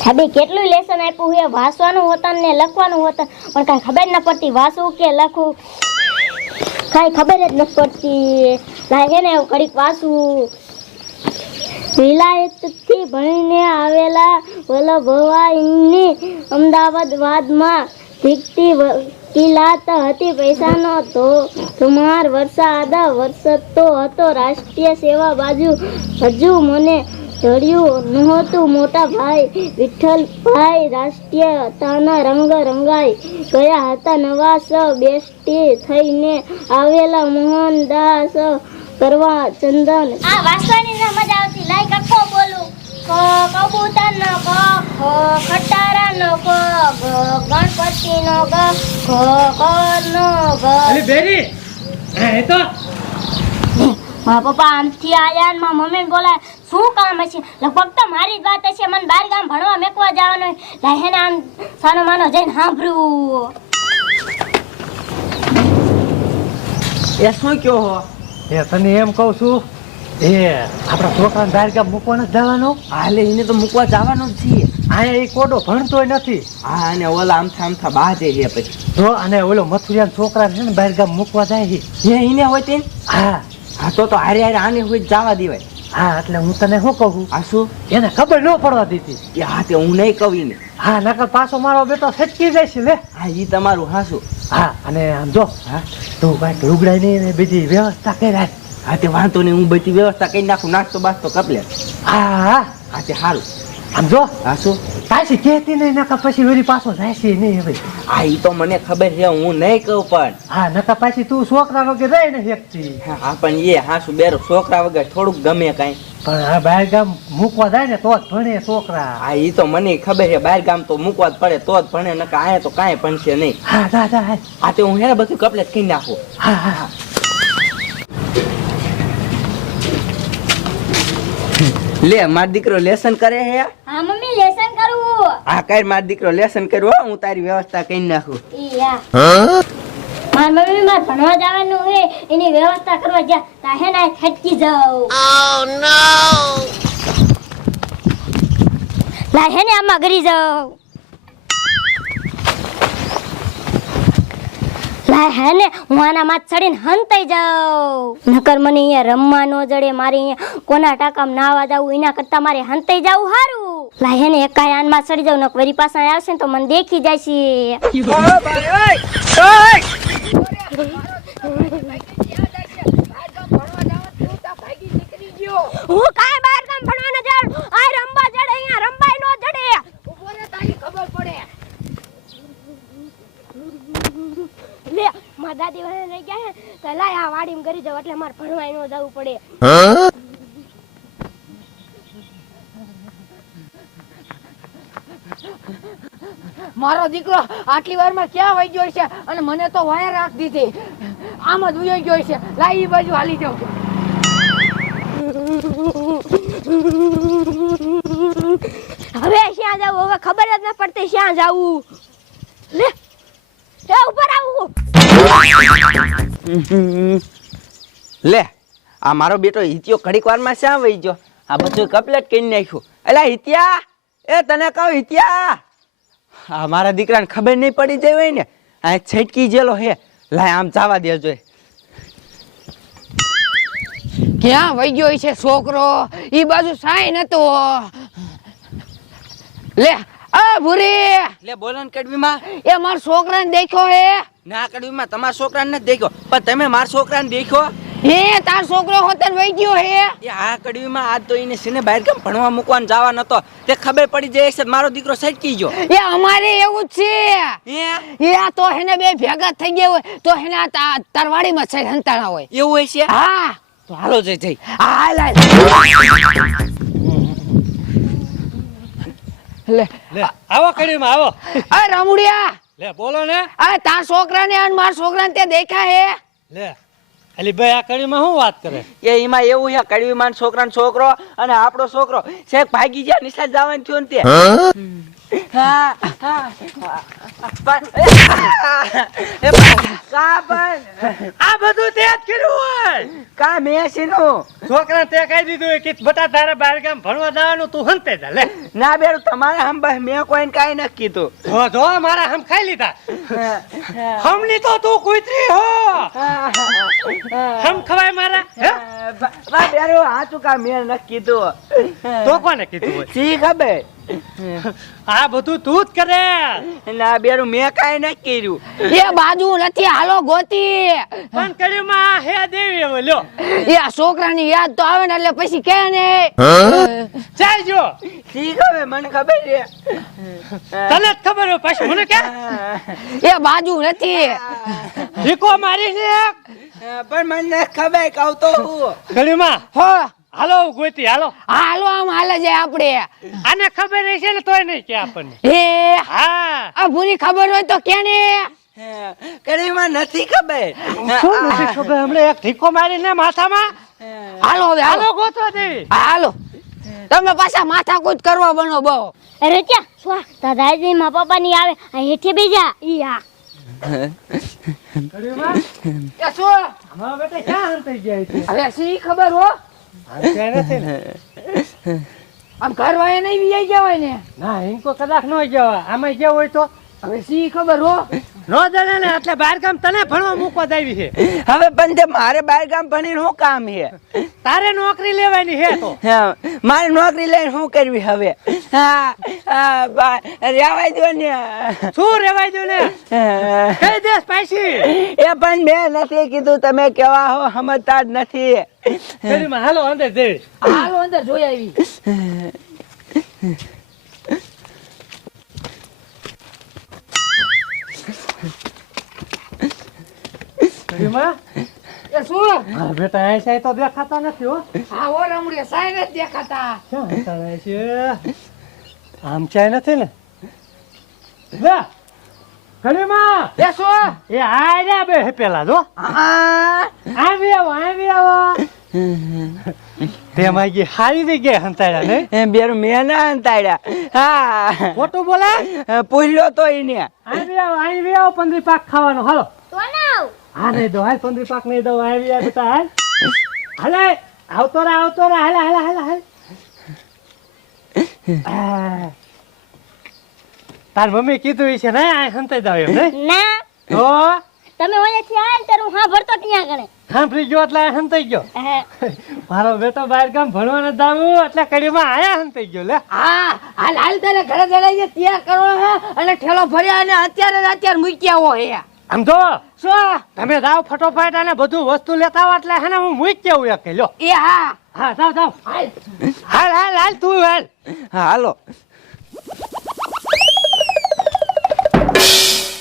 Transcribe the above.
સાબે કેટલું લેસન આપ્યું છે, વાંચવાનું હોતા ને લખવાનું હોતા, પણ કાંઈ ખબર ન પડતી વાંચવું કે લખવું. કાંઈ ખબર જ ન પડતી. લાગે ને, ઘડીક વાંચવું. વિલાયતથી ભણીને આવેલા વલ્લભભાઈની અમદાવાદ વાદમાં ભીખતી કિલાત હતી પૈસાનો તો ધુમાર વરસાદ વરસતો હતો. રાષ્ટ્રીય સેવા બાજુ હજુ મને જડ્યું નહોતું. મોટા ભાઈ વિઠ્ઠલભાઈ રાષ્ટ્રીયતાના રંગ રંગાઈ ગયા હતા. નવા બેસ્ટી થઈને આવેલા મોહનદાસ કરવા ચંદન. આ વાસવાની ના મજા આવતી. લાઈક આખો બોલું. ક કબૂતર નો ક ખટારા નો ક ગણપતિ નો ગ ઘ ક નો ગ. અલી બેરી એ તો. મારા પપ્પા આમથી આયા ને મારા મમ્મી બોલાય. શું કામ હશે? લગભગ તો મારી જ વાત હશે. મને બાર ગામ ભણવા મેકવા જવાનું હોય. લે હેને આમ સાનો માનો જઈને સાંભળ્યું એ શું કયો હો? એ તને એમ કહું છું એ આપણા છોકરાને બહાર ગામ મૂકવા નથી જવાનો? હાલે એને તો મૂકવા જવાનું જ છીએ. અહીંયા એ કોડો ભણતોય નથી. હા અને ઓલા આમથા આમથા બહાર જઈએ પછી. જો અને ઓલો મથુરિયાના છોકરા છે ને બહાર ગામ મૂકવા જાય છે. હે એને હોય તે હા. હા તો તો હારે હારે આને હોય જવા દેવાય. હા એટલે હું તને શું કહું? આ શું? એને ખબર ન પડવા દીધી. કે હા તે હું નહીં કહું ને હા નકર પાછો મારો બેટો સચકી જાય છે લે. હા એ તમારું હાસું હા અને આમ જો હા? તું કાંઈક લુગડાઈ નહીં ને બીજી વ્યવસ્થા કરાય. હા તે વાંધો નહીં હું બધી વ્યવસ્થા કરી નાખું નાસ્તો બાસ્તો કપલે હા હા. હા તે સારું આમ જો. હા શું? પાછી કહેતી નહીં નકા પછી વળી પાછો જાય છે નહીં હવે. હા એ તો મને ખબર છે હું નહીં કહું પણ. હા નકા પાછી તું છોકરા વગર રહે ને વ્યક્તિ. હા પણ એ હાસું બેરો છોકરા વગર થોડુંક ગમે કાંઈ. પણ આ બહાર ગામ મૂકવા જાય ને તો જ ભણે છોકરા. હા એ તો મને ખબર છે બહાર ગામ તો મૂકવા જ પડે તો જ ભણે નકા આયા તો કાંઈ ભણશે નહીં. હા હા હા આ તે હું હે બધું કપલેટ કહી નાખું. હા હા હા. લે માર દીકરો લેસન કરે હે હા મમ્મી લેસન કરવું આ કઈ માર દીકરો લેસન કર્યો હો, હું તારી વ્યવસ્થા કરી નાખું. હા. મારી મમ્મી માર ભણવા જવાનું હે એની વ્યવસ્થા કરવા જા તા હે ને ખટકી જાઉં. લા હે ને આમાં ગરી જાઉં. લા હે ને હું આના માથ ચડીને હંતાઈ જાઉં નકર મને અહીંયા રમવા ન જડે મારે અહીંયા કોના ટાકામાં નાવા જાવું એના કરતા મારે હંતાઈ જાવું સારું લાય હે ને એકાય આનમાં ચડી જાઉં નકર વરી પાછા આવશે ને તો મને દેખી જાય છે હું કાય બહાર કામ ભણવા જાઉં આ રંબા જડે અહીંયા રંબાઈ નો જડે લે મારા દાદી વહે રહી ગયા તો લાય આ વાડીમાં કરી જાવ એટલે મારે ભણવાય ન જવું પડે. મારો દીકરો આટલી વારમાં ક્યાં વહી ગયો છે? અને મને તો વાયર રાખ દીધી. આમ જ ઉયો ગયો છે. લાઈ એ બાજુ હાલી જાવ હવે ક્યાં જાવું? હવે ખબર જ ન પડતી ક્યાં જાવું. લે ઉપર આવું. લે આ મારો બેટો હિત્યો ઘડીક વારમાં શ્યાં વહી ગયો? આ બધું કપલેટ કરી નાખ્યું. એટલે હિત્યા એ તને કહું હિત્યા આ મારા દીકરાને ખબર નહીં પડી જઈ હોય ને આ છેટકી જેલો હે. લાય આમ જવા દેજો ક્યાં વહી ગયો છે છોકરો? ઈ બાજુ સાઈ નતો. લે આ ભૂરી. લે બોલન કડવીમાં. એ મારા છોકરાને દેખ્યો હે? ના કડવીમાં તમારા છોકરાને નથી દેખ્યો. પણ તમે મારા છોકરાને દેખ્યો? હે તાર છોકરો હોતન વહી ગયો હે? એ આ કડવીમાં આજ તો એને સિને બહાર કેમ ભણવા મૂકવાનું જવા નતો તે ખબર પડી જાય છે મારો દીકરો સટકી ગયો. એ અમારે એવું જ હે? છે એ આ તો હેને બે ભેગા થઈ ગયા હોય તો હેને આ તરવાડીમાં છે હંતાણા હોય. એવું હોય છે? હા. તો હાલો જઈ જઈ હાલ હાલ. લે લે આવો કડીમાં આવો. આ રામુડિયા. લે બોલો ને. અરે તાર છોકરાને અને મારા છોકરાને તે દેખા હે? લે અલી ભાઈ આ કડીમાં શું વાત કરે? એ એમાં એવું છે કડવીમાં છોકરાનો છોકરો અને આપણો છોકરો. શેખ ભાગી ગયા નિશાળ જવાનું થયું ને તે આ બધું તે જ કર્યું હોય. કા મેં શીનું છોકરા તે કહી દીધું કે બટા તારે બહાર ગામ ભણવા જવાનું તું હંતે જ લે. ના બેરું તમારે હમ બસ મેં કોઈને કાઈ ન કીધું. જો જો મારા હમ ખાઈ લીધા. હમની તો તું કુતરી હો. હમ ખવાય મારા હે? બા આ હાચું કા મેં નથી કીધું. તો કોને કીધું હોય? સી ખબર? આ બધું તું જ કરે. ના બેરું મેં કાંઈ નથી કર્યું. એ બાજુ નથી હાલો ગોતી. પણ કર્યું માં હે દેવી બોલ્યો એ આ છોકરાની યાદ તો આવે ને એટલે પછી કે ને. ચાલ જો. શી ખબર? મને ખબર છે. તને ખબર હોય પછી મને કે એ બાજુ નથી. ઠીકો મારી છે પણ મને ખબર કહું તો હું. કર્યું માં હો. હાલો ગોતી હાલો. હાલો આમ હાલે જાય આપણે. આને ખબર છે ને તોય નહીં કે આપણને. એ હા. આ ભૂરી ખબર હોય તો કેને? કરીમાં નથી ખબર. શું નથી ખબર? હમણે એક ઠીકો મારીને માથામાં? હાલો હવે હાલો. ગોતો દેવી હાલો. તમે પાછા માથા કૂદ કરવા બનો બહુ. અરે ક્યાં? શું દાદાજી મા પપ્પા ની આવે. આ હેઠે બેજા ઈ હા. હવે શી ખબર હો? આમ ઘર વાળે નહીં વી ગયા હોય ને? ના હિંકો કદાચ ન જવા. આમાં ગયા હોય તો? હવે શી ખબર હો? નો જણે ને એટલે બહાર ગામ તને ભણવા મૂકવા દાવી છે. હવે પણ તે મારે બહાર ગામ ભણીને શું કામ છે? તારે નોકરી લેવાની છે તો. મારે નોકરી લઈને શું કરવી હવે? હા રેવાય દો ને. શું રેવાય દો ને? કઈ દેશ પાછી એ પણ મેં નથી કીધું તમે કેવા હો સમજતા જ નથી. હાલો અંદર જઈ. હાલો અંદર જોઈ આવી. કરીમાં એ શું? બેટા અહીં સાહેબ તો દેખાતા નથી હો. હા ઓ દેખાતા. ક્યાં હતા છે? આમ ચાય નથી ને? લે કરીમાં એ શું? એ આ બે હે પેલા જો. આ, આવી આવો આવી આવો. તેમાં ગઈ હારી જગ્યાએ હંતાડ્યા એ બેરું મેં ના અંતાડ્યા હા. ખોટું બોલા? પૂછ્યો તો એને આવી આવો આવી આવો પંદરી પાક ખાવાનો. હાલો. ના હા નહીં દો હાલ પંદરી પાક નહીં દો આવી આ બેટા હાલ. હાલે આવતો રે આવતો રે હાલે હાલે હાલે હાલ. તાર મમ્મી કીધું છે ને આ જાવ એમ નહીં ના. તો? તમે ઓયાથી આયા ને ત્યારે હું ભરતો ત્યાં ગણે. સાંભળી ગયો એટલે આ હંતાઈ ગયો. મારો બેટો બહાર ગામ ભણવાને દાવું એટલે કડીમાં આયા હંતાઈ ગયો લે. હા હાલ હાલ તારે ઘરે જણાઈ તૈયાર કરો હે અને ઠેલો ભર્યા અને અત્યારે અત્યારે મૂક્યા હો હે. આમ જો શું? તમે જાવ ફટોફટ અને બધું વસ્તુ લેતા આવો એટલે હે ને હું મૂકી કેવું એક. લ્યો એ હા. હા જાવ જાવ હાલ. હાલ હાલ હાલ તું હાલ. હાલો.